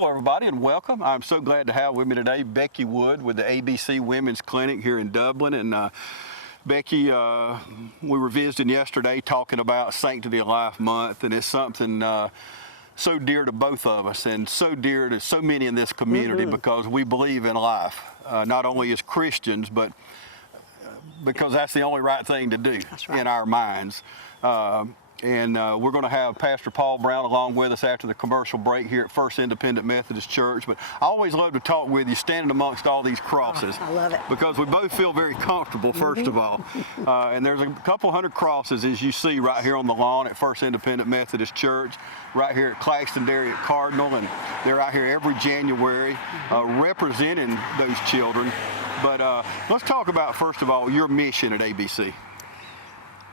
Hello, everybody, and welcome. I'm so glad to have with me today Becky Wood with the ABC Women's Clinic here in Dublin. And Becky, we were visiting yesterday talking about Sanctity of Life Month, and it's something so dear to both of us and so dear to so many in this community because we believe in life, not only as Christians, but because that's the only right thing to do in our minds. And we're going to have Pastor Paul Brown along with us after the commercial break here at First Independent Methodist Church. But I always love to talk with you standing amongst all these crosses. I love it. Because we both feel very comfortable, first of all. And there's a couple hundred crosses, as you see, right here on the lawn at First Independent Methodist Church, right here at Claxton Dairy at Cardinal, and they're out here every January representing those children. But let's talk about, first of all, your mission at ABC.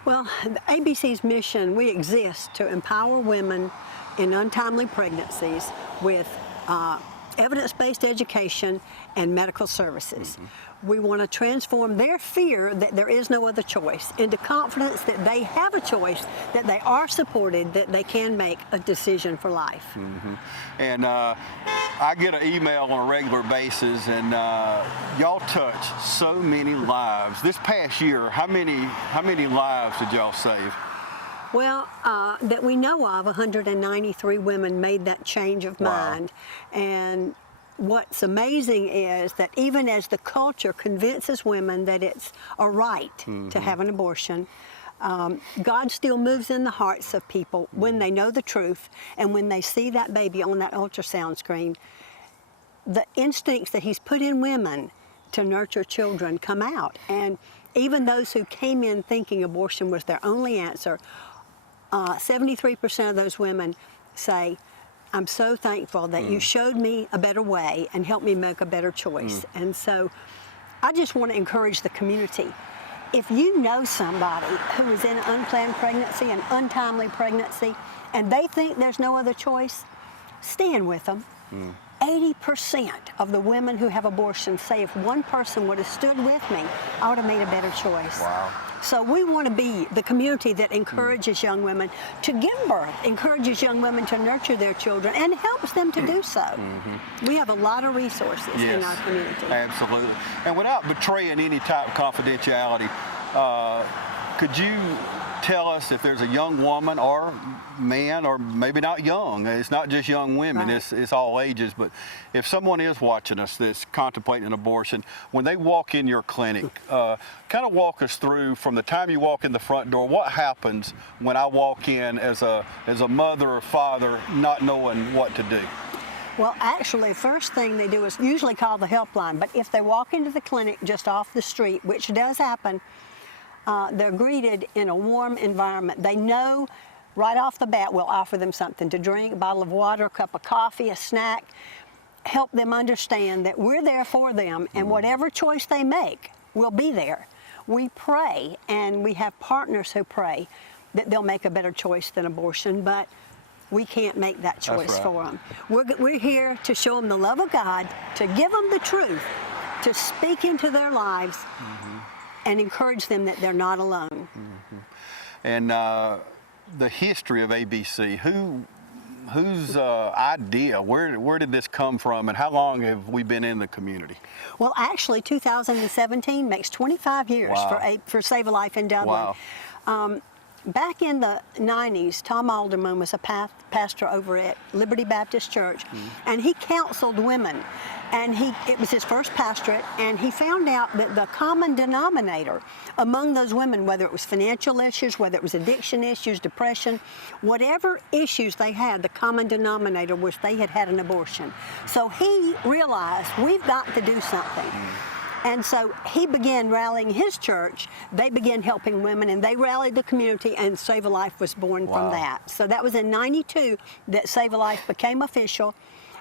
Well, the ABC's mission, we exist to empower women in untimely pregnancies with evidence-based education and medical services. We want to transform their fear that there is no other choice into confidence that they have a choice, that they are supported, that they can make a decision for life. And I get an email on a regular basis, and y'all touch so many lives. This past year, how many lives did y'all save? Well, that we know of, 193 women made that change of mind. And what's amazing is that even as the culture convinces women that it's a right to have an abortion, God still moves in the hearts of people when they know the truth and when they see that baby on that ultrasound screen. The instincts that He's put in women to nurture children come out. And even those who came in thinking abortion was their only answer, 73% of those women say, I'm so thankful that you showed me a better way and helped me make a better choice. And so I just want to encourage the community. If you know somebody who is in an unplanned pregnancy, an untimely pregnancy, and they think there's no other choice, stand with them. 80% of the women who have abortions say if one person would have stood with me, I would have made a better choice. Wow. So we want to be the community that encourages young women to give birth, encourages young women to nurture their children, and helps them to do so. We have a lot of resources in our community. Absolutely. And without betraying any type of confidentiality, could you tell us if there's a young woman or man, or maybe not young, it's not just young women, it's all ages, but if someone is watching us that's contemplating an abortion, when they walk in your clinic, kind of walk us through from the time you walk in the front door, what happens when I walk in as a mother or father not knowing what to do? Well, actually, first thing they do is usually call the helpline, but if they walk into the clinic just off the street, which does happen, they're greeted in a warm environment. They know right off the bat we'll offer them something to drink, a bottle of water, a cup of coffee, a snack, help them understand that we're there for them, and whatever choice they make, we'll be there. We pray, and we have partners who pray that they'll make a better choice than abortion, but we can't make that choice for them. We're here to show them the love of God, to give them the truth, to speak into their lives, and encourage them that they're not alone. And the history of ABC, whose idea, where did this come from, and how long have we been in the community? Well, actually, 2017 makes 25 years for Save a Life in Dublin. Back in the 90s, Tom Alderman was a pastor over at Liberty Baptist Church, and he counseled women. And it was his first pastorate, and he found out that the common denominator among those women, whether it was financial issues, whether it was addiction issues, depression, whatever issues they had, the common denominator was they had had an abortion. So he realized, we've got to do something. And so he began rallying his church. They began helping women, and they rallied the community, and Save a Life was born from that. So that was in '92 that Save a Life became official,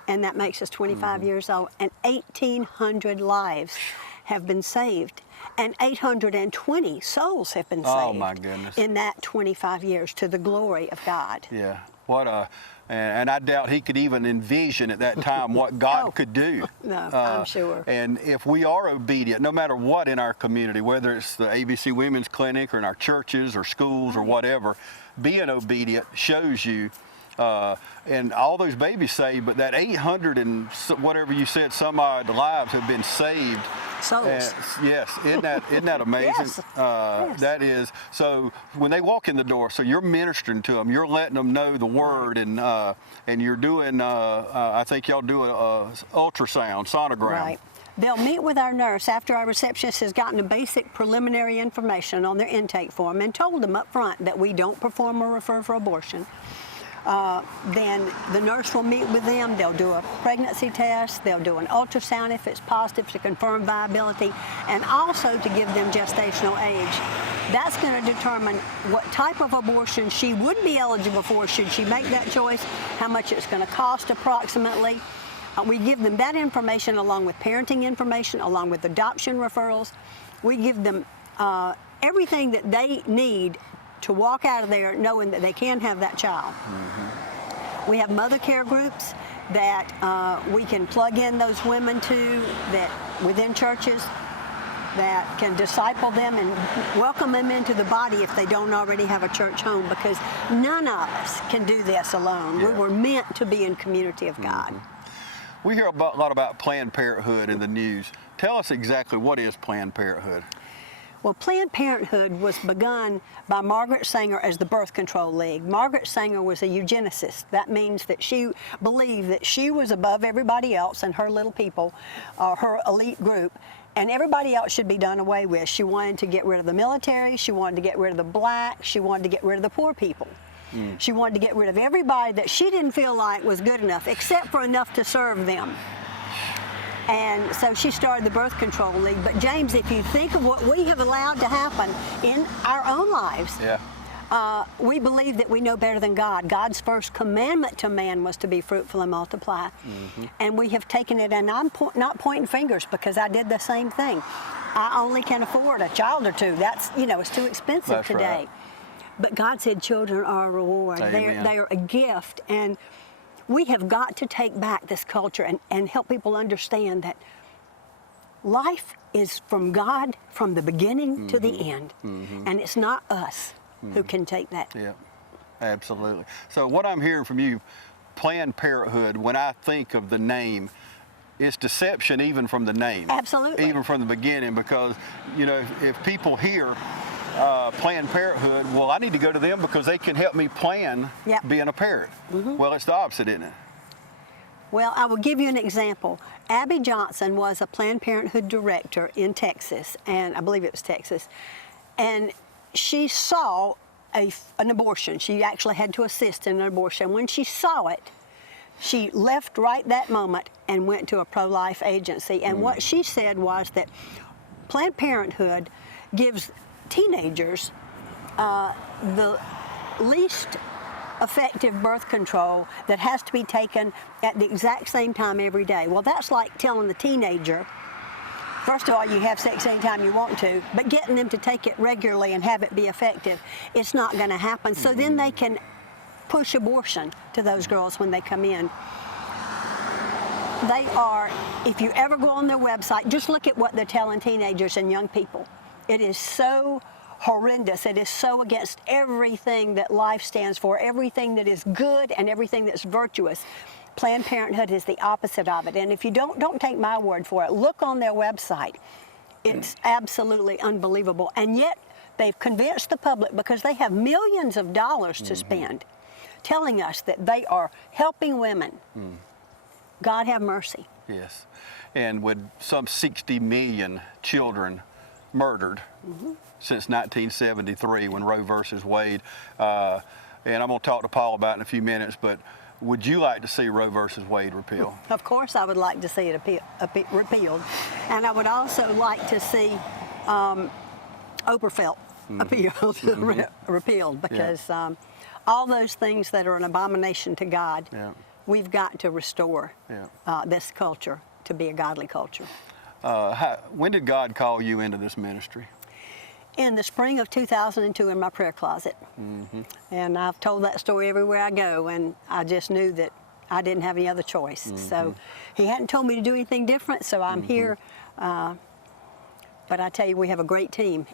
and that makes us 25 years old. And 1,800 lives have been saved, and 820 souls have been saved. Oh, my goodness. In that 25 years, to the glory of God. Yeah. What a... And I doubt he could even envision at that time what God could do. No, I'm sure. And if we are obedient, no matter what in our community, whether it's the ABC Women's Clinic or in our churches or schools or whatever, being obedient shows you and all those babies saved, but that 800 and whatever you said, some odd lives have been saved. Souls. Yes, isn't that amazing? Yes. Yes. That is. So when they walk in the door, so you're ministering to them, you're letting them know the word, and you're doing. I think y'all do a ultrasound, sonogram. Right. They'll meet with our nurse after our receptionist has gotten the basic preliminary information on their intake form and told them up front that we don't perform or refer for abortion. Then the nurse will meet with them. They'll do a pregnancy test. They'll do an ultrasound if it's positive to confirm viability, and also to give them gestational age. That's going to determine what type of abortion she would be eligible for should she make that choice, how much it's going to cost approximately. We give them that information along with parenting information, along with adoption referrals. We give them everything that they need to walk out of there knowing that they can have that child. Mm-hmm. We have mother care groups that we can plug in those women to, that within churches, that can disciple them and welcome them into the body if they don't already have a church home, because none of us can do this alone. Yeah. We were meant to be in community of God. Mm-hmm. We hear a lot about Planned Parenthood in the news. Tell us exactly what is Planned Parenthood. Well, Planned Parenthood was begun by Margaret Sanger as the Birth Control League. Margaret Sanger was a eugenicist. That means that she believed that she was above everybody else and her little people, her elite group, and everybody else should be done away with. She wanted to get rid of the military. She wanted to get rid of the blacks. She wanted to get rid of the poor people. She wanted to get rid of everybody that she didn't feel like was good enough, except for enough to serve them. And so she started the Birth Control League. But James, if you think of what we have allowed to happen in our own lives, we believe that we know better than God. God's first commandment to man was to be fruitful and multiply. Mm-hmm. And we have taken it, and I'm not pointing fingers, because I did the same thing. I only can afford a child or two. That's, it's too expensive today. Right. But God said children are a reward. They are a gift. And we have got to take back this culture and help people understand that life is from God from the beginning to the end. Mm-hmm. And it's not us who can take that. Yeah, absolutely. So what I'm hearing from you, Planned Parenthood, when I think of the name, it's deception even from the name. Absolutely. Even from the beginning, because, if people hear Planned Parenthood, well, I need to go to them because they can help me plan being a parent. Mm-hmm. Well, it's the opposite, isn't it? Well, I will give you an example. Abby Johnson was a Planned Parenthood director in Texas, and I believe it was Texas, and she saw an abortion. She actually had to assist in an abortion. When she saw it, she left right that moment and went to a pro-life agency. And what she said was that Planned Parenthood gives teenagers the least effective birth control that has to be taken at the exact same time every day. Well, that's like telling the teenager, first of all, you have sex anytime you want to, but getting them to take it regularly and have it be effective, it's not going to happen. So then they can push abortion to those girls when they come in. They are, if you ever go on their website, just look at what they're telling teenagers and young people. It is so horrendous. It is so against everything that life stands for, everything that is good and everything that's virtuous. Planned Parenthood is the opposite of it. And if you don't take my word for it, look on their website. It's absolutely unbelievable. And yet they've convinced the public, because they have millions of dollars to spend, telling us that they are helping women. God have mercy. Yes. And with some 60 million children murdered since 1973 when Roe versus Wade. And I'm going to talk to Paul about it in a few minutes, but would you like to see Roe versus Wade repealed? Of course I would like to see it repealed. And I would also like to see Oberfeld repealed, because all those things that are an abomination to God, we've got to restore this culture to be a godly culture. When did God call you into this ministry? In the spring of 2002 in my prayer closet. And I've told that story everywhere I go, and I just knew that I didn't have any other choice. So he hadn't told me to do anything different, so I'm here. But I tell you, we have a great team.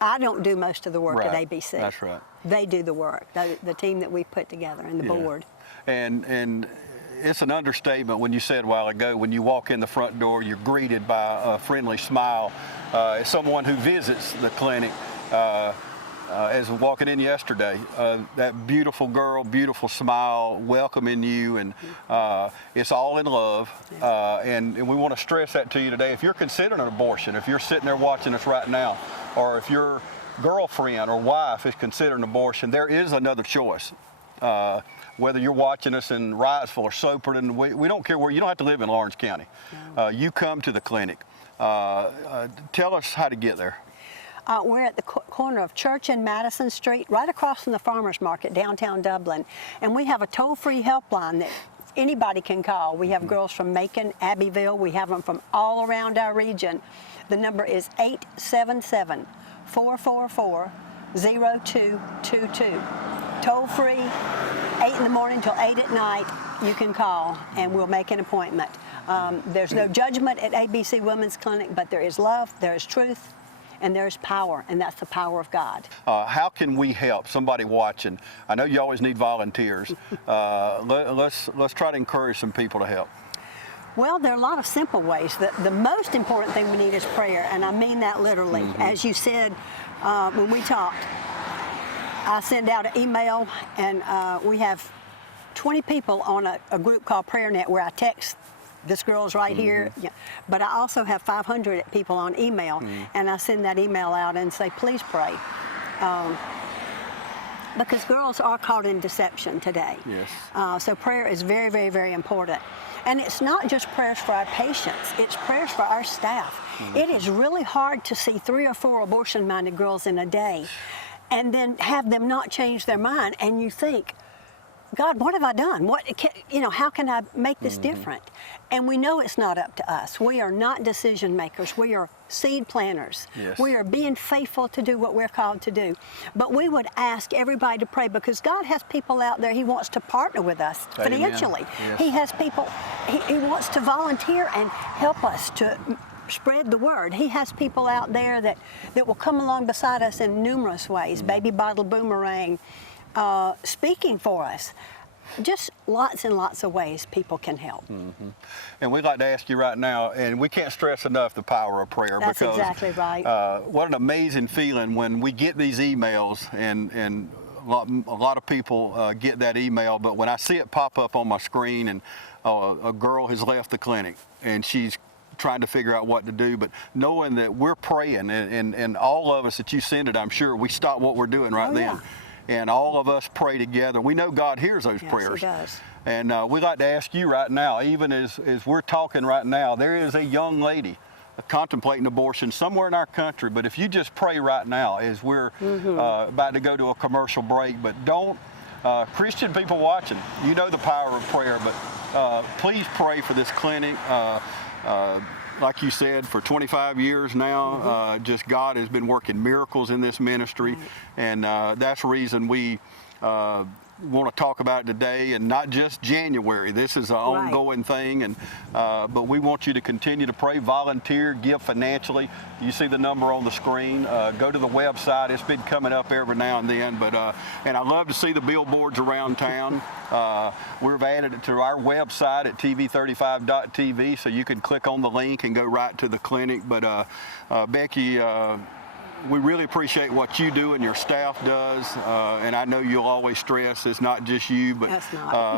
I don't do most of the work at ABC. That's right. They do the work, the team that we've put together and the board. And it's an understatement when you said a while ago, when you walk in the front door, you're greeted by a friendly smile. As someone who visits the clinic, as walking in yesterday, that beautiful girl, beautiful smile, welcoming you, and it's all in love. And we want to stress that to you today. If you're considering an abortion, if you're sitting there watching us right now, or if your girlfriend or wife is considering abortion, there is another choice. Whether you're watching us in Wrightsville or Soperton, we don't care where. You don't have to live in Lawrence County. You come to the clinic. Tell us how to get there. We're at the corner of Church and Madison Street, right across from the Farmers Market, downtown Dublin. And we have a toll-free helpline that anybody can call. We have girls from Macon, Abbeville. We have them from all around our region. The number is 877-444-0222. Toll-free, 8 in the morning till 8 at night, you can call and we'll make an appointment. There's no judgment at ABC Women's Clinic, but there is love, there is truth, and there's power, and that's the power of God. How can we help somebody watching? I know you always need volunteers. Let's try to encourage some people to help. Well, there are a lot of simple ways. The most important thing we need is prayer, and I mean that literally. As you said when we talked, I send out an email, and we have 20 people on a group called PrayerNet where I text, this girl's right here. Yeah. But I also have 500 people on email, and I send that email out and say, please pray. Because girls are caught in deception today. Yes. So prayer is very, very, very important. And it's not just prayers for our patients, it's prayers for our staff. It is really hard to see 3 or 4 abortion-minded girls in a day and then have them not change their mind, and you think, God, what have I done? How can I make this different? And we know it's not up to us. We are not decision makers. We are seed planters. Yes. We are being faithful to do what we're called to do. But we would ask everybody to pray, because God has people out there He wants to partner with us financially. Yes. He has people, He wants to volunteer and help us to spread the word. He has people out there that will come along beside us in numerous ways. Baby Bottle Boomerang, speaking for us. Just lots and lots of ways people can help. And we'd like to ask you right now, and we can't stress enough the power of prayer. That's because exactly right. What an amazing feeling when we get these emails, and a lot of people get that email, but when I see it pop up on my screen and a girl has left the clinic and she's trying to figure out what to do, but knowing that we're praying, and all of us that you send it, I'm sure we stop what we're doing right then. Yeah. And all of us pray together. We know God hears those prayers. Yes, He does. And we'd like to ask you right now, even as we're talking right now, there is a young lady contemplating abortion somewhere in our country. But if you just pray right now, as we're about to go to a commercial break, but don't, Christian people watching, you know the power of prayer, but please pray for this clinic. Like you said, for 25 years now, just God has been working miracles in this ministry, and that's the reason we want to talk about it today, and not just January. This is an ongoing thing, and but we want you to continue to pray, volunteer, give financially. You see the number on the screen. Go to the website. It's been coming up every now and then, but and I love to see the billboards around town. We've added it to our website at tv35.tv, so you can click on the link and go right to the clinic. But Becky, we really appreciate what you do and your staff does, and I know you'll always stress it's not just you, but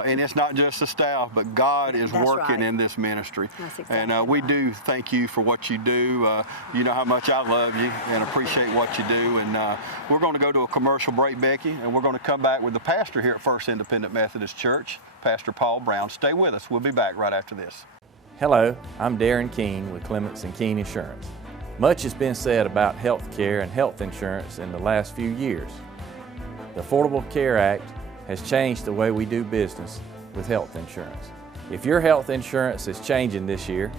and it's not just the staff, but God is working in this ministry. That's exactly and we do thank you for what you do. You know how much I love you and appreciate what you do. And we're going to go to a commercial break, Becky, and we're going to come back with the pastor here at First Independent Methodist Church, Pastor Paul Brown. Stay with us. We'll be back right after this. Hello, I'm Darren Keene with Clements & Keene Insurance. Much has been said about health care and health insurance in the last few years. The Affordable Care Act has changed the way we do business with health insurance. If your health insurance is changing this year,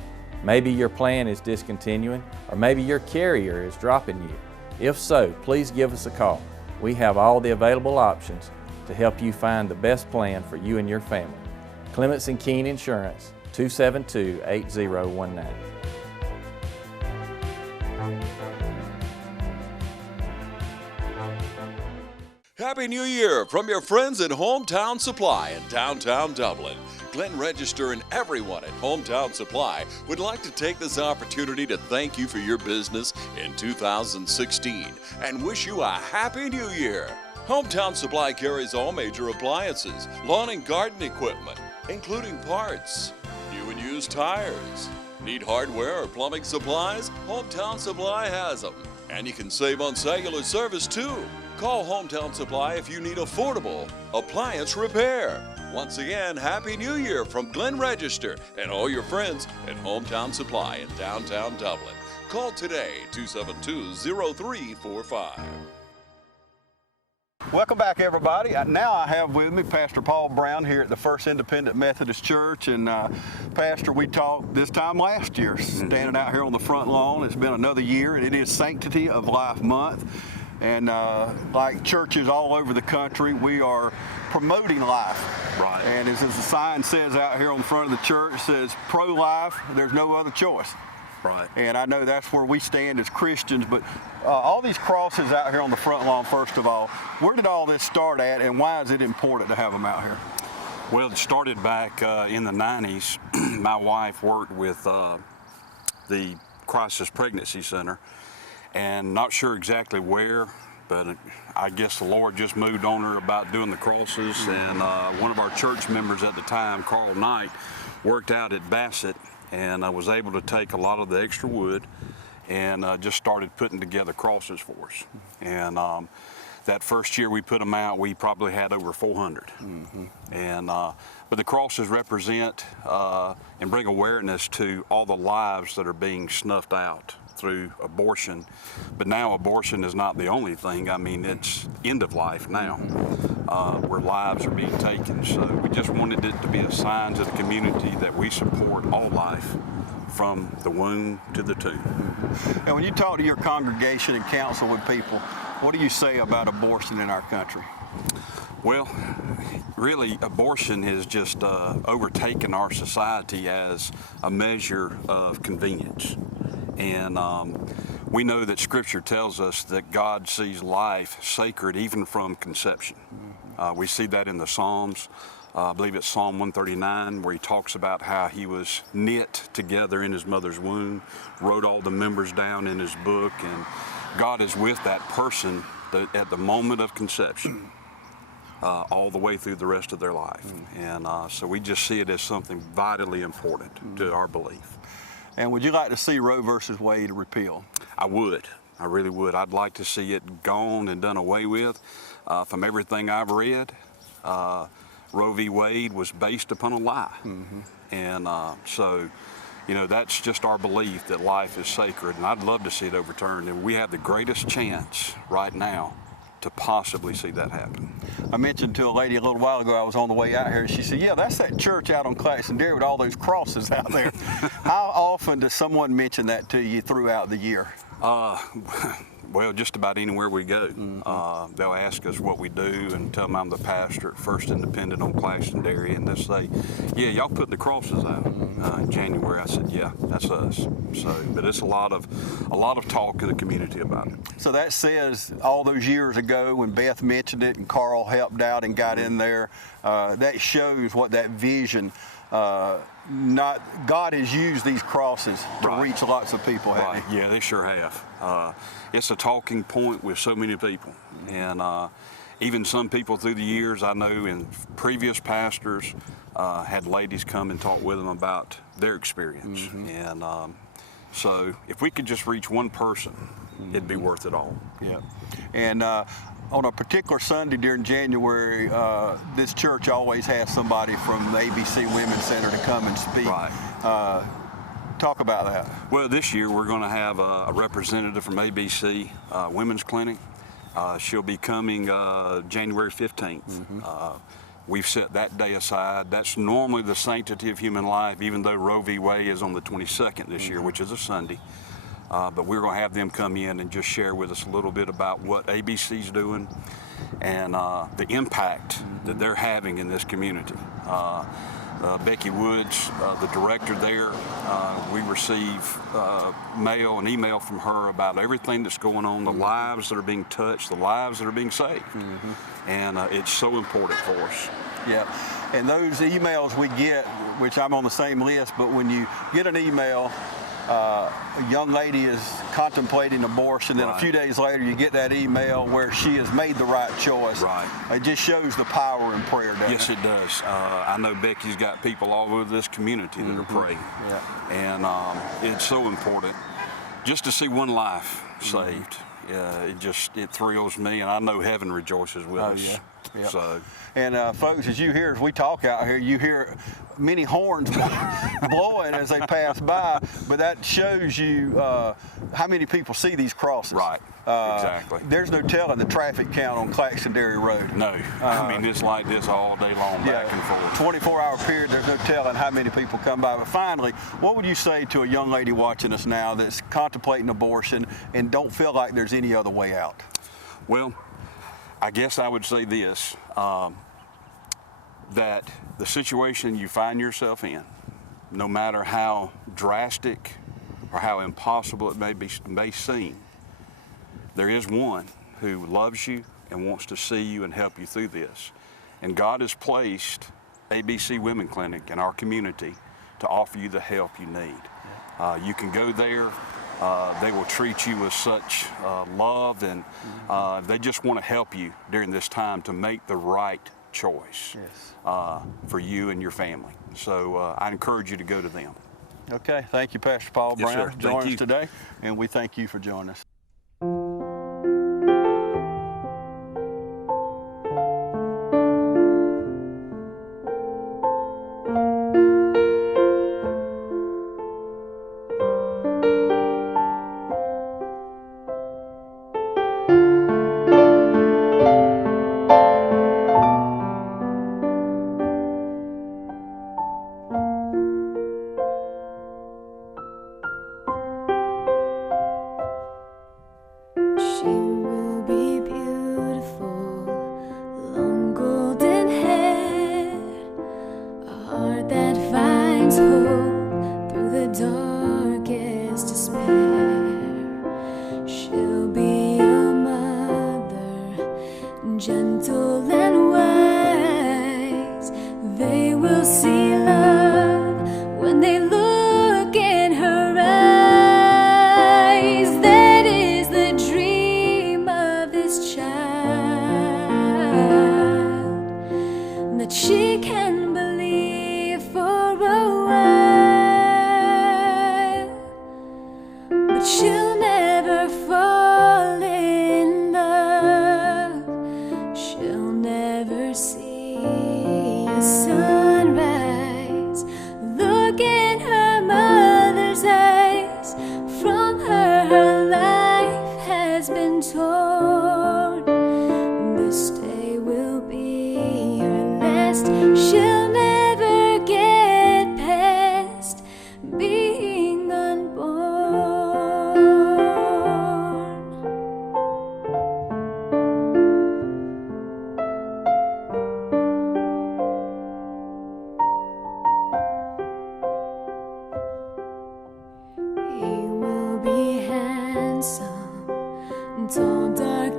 maybe your plan is discontinuing, or maybe your carrier is dropping you. If so, please give us a call. We have all the available options to help you find the best plan for you and your family. Clements & Keene Insurance, 272-8019. Happy New Year from your friends at Hometown Supply in downtown Dublin. Glenn Register and everyone at Hometown Supply would like to take this opportunity to thank you for your business in 2016 and wish you a Happy New Year. Hometown Supply carries all major appliances, lawn and garden equipment, including parts, new and used tires. Need hardware or plumbing supplies? Hometown Supply has them. And you can save on cellular service too. Call Hometown Supply if you need affordable appliance repair. Once again, Happy New Year from Glenn Register and all your friends at Hometown Supply in downtown Dublin. Call today, 272-0345. Welcome back, everybody. Now I have with me Pastor Paul Brown here at the First Independent Methodist Church. And Pastor, we talked this time last year, standing out here on the front lawn. It's been another year, and it is Sanctity of Life Month. And like churches all over the country, we are promoting life. Right. And as the sign says out here on the front of the church, it says pro-life, there's no other choice. Right. And I know that's where we stand as Christians, but all these crosses out here on the front lawn, first of all, where did all this start at, and why is it important to have them out here? Well, it started back in the 90s. My wife worked with the Crisis Pregnancy Center, and not sure exactly where, but I guess the Lord just moved on her about doing the crosses. And one of our church members at the time, Carl Knight, worked out at Bassett, and I was able to take a lot of the extra wood and just started putting together crosses for us. And that first year we put them out, we probably had over 400. And but the crosses represent and bring awareness to all the lives that are being snuffed out through abortion. But now abortion is not the only thing. I mean, it's end of life now, where lives are being taken. So we just wanted it to be a sign to the community that we support all life from the womb to the tomb. And when you talk to your congregation and counsel with people, what do you say about abortion in our country? Well, really, abortion has just overtaken our society as a measure of convenience. And we know that Scripture tells us that God sees life sacred even from conception. We see that in the Psalms. I believe it's Psalm 139, where he talks about how he was knit together in his mother's womb, wrote all the members down in his book, and God is with that person at the moment of conception, all the way through the rest of their life. And so we just see it as something vitally important to our belief. And would you like to see Roe versus Wade repealed? I would. I really would. I'd like to see it gone and done away with. From everything I've read, Roe v. Wade was based upon a lie. And so, you know, that's just our belief that life is sacred, and I'd love to see it overturned. And we have the greatest chance right now to possibly see that happen. I mentioned to a lady a little while ago, I was on the way out here, and she said, yeah, that's that church out on Claxton Dairy with all those crosses out there. How often does someone mention that to you throughout the year? Well, just about anywhere we go. They'll ask us what we do and tell them I'm the pastor at First Independent on Claxton Dairy, and they'll say, yeah, y'all put the crosses out in January. I said, yeah, that's us. So, but it's a lot of talk in the community about it. So that says all those years ago when Beth mentioned it and Carl helped out and got in there, that shows what that vision, God has used these crosses to reach lots of people, hasn't he? Yeah, they sure have. It's a talking point with so many people. And even some people through the years, I know in previous pastors had ladies come and talk with them about their experience. And so if we could just reach one person, it'd be worth it all. Yeah. And on a particular Sunday during January, this church always has somebody from the ABC Women's Center to come and speak. Talk about that. Well, this year we're going to have a representative from ABC Women's Clinic. She'll be coming January 15th. We've set that day aside. That's normally the Sanctity of Human Life, even though Roe v. Wade is on the 22nd this year, which is a Sunday. But we're going to have them come in and just share with us a little bit about what ABC's doing and the impact that they're having in this community. Becky Woods, the director there. We receive mail and email from her about everything that's going on, the lives that are being touched, the lives that are being saved. And it's so important for us. Yeah, and those emails we get, which I'm on the same list, but when you get an email, a young lady is contemplating abortion, then a few days later you get that email where she has made the right choice. Right. It just shows the power in prayer, doesn't it? Yes, it does. I know Becky's got people all over this community that are praying. Yeah. And it's so important just to see one life saved. It thrills me, and I know heaven rejoices with us. Yeah. Yeah. So. And folks, as you hear, as we talk out here, you hear many horns blowing as they pass by, but that shows you how many people see these crosses. Right, exactly. There's no telling the traffic count on Claxton Dairy Road. No, I mean, it's like this all day long, back and forth. 24-hour period, there's no telling how many people come by. But finally, what would you say to a young lady watching us now that's contemplating abortion and don't feel like there's any other way out? Well, I guess I would say this, that the situation you find yourself in, no matter how drastic or how impossible it may seem, there is one who loves you and wants to see you and help you through this. And God has placed ABC Women Clinic in our community to offer you the help you need. You can go there. They will treat you with such love, and they just want to help you during this time to make the right choice for you and your family. So I encourage you to go to them. Okay, thank you, Pastor Paul Yes, Brown, sir. for joining Thank us you. today, and we thank you for joining us. She will be beautiful, long golden hair, a heart that finds hope through the darkest despair. She'll be a mother, gentle and wise. They will see love when they look in her eyes. That is the dream of this child, that she can believe for a while, but she'll never fall in love. She'll never see a sunrise. Look in her mother's eyes. From her life has been torn. This day will be her last. She'll never get past being unborn. He will be handsome, tall, dark,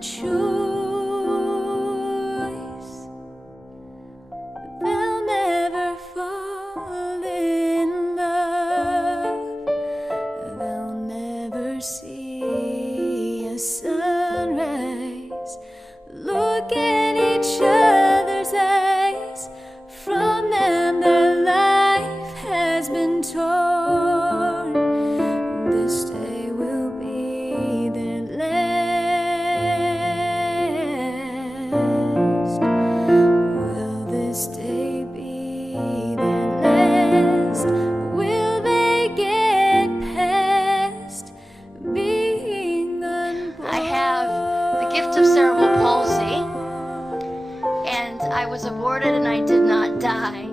choice. They'll never fall in love. They'll never see a sunrise. Look at each other's eyes. From them their life has been torn. This day will be their last. Will this day be their last? Will they get past being unborn? I have the gift of cerebral palsy, and I was aborted and I did not die.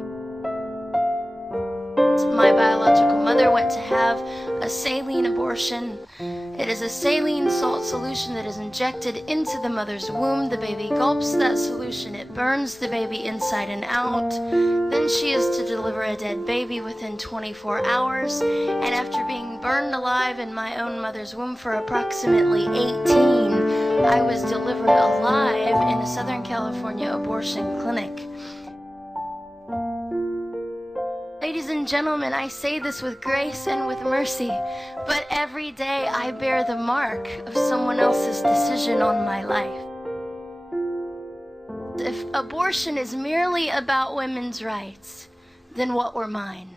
My biological mother went to have a saline abortion. It is a saline salt solution that is injected into the mother's womb. The baby gulps that solution. It burns the baby inside and out. Then she is to deliver a dead baby within 24 hours. And after being burned alive in my own mother's womb for approximately 18, I was delivered alive in a Southern California abortion clinic. Ladies and gentlemen, I say this with grace and with mercy, but every day I bear the mark of someone else's decision on my life. If abortion is merely about women's rights, then what were mine?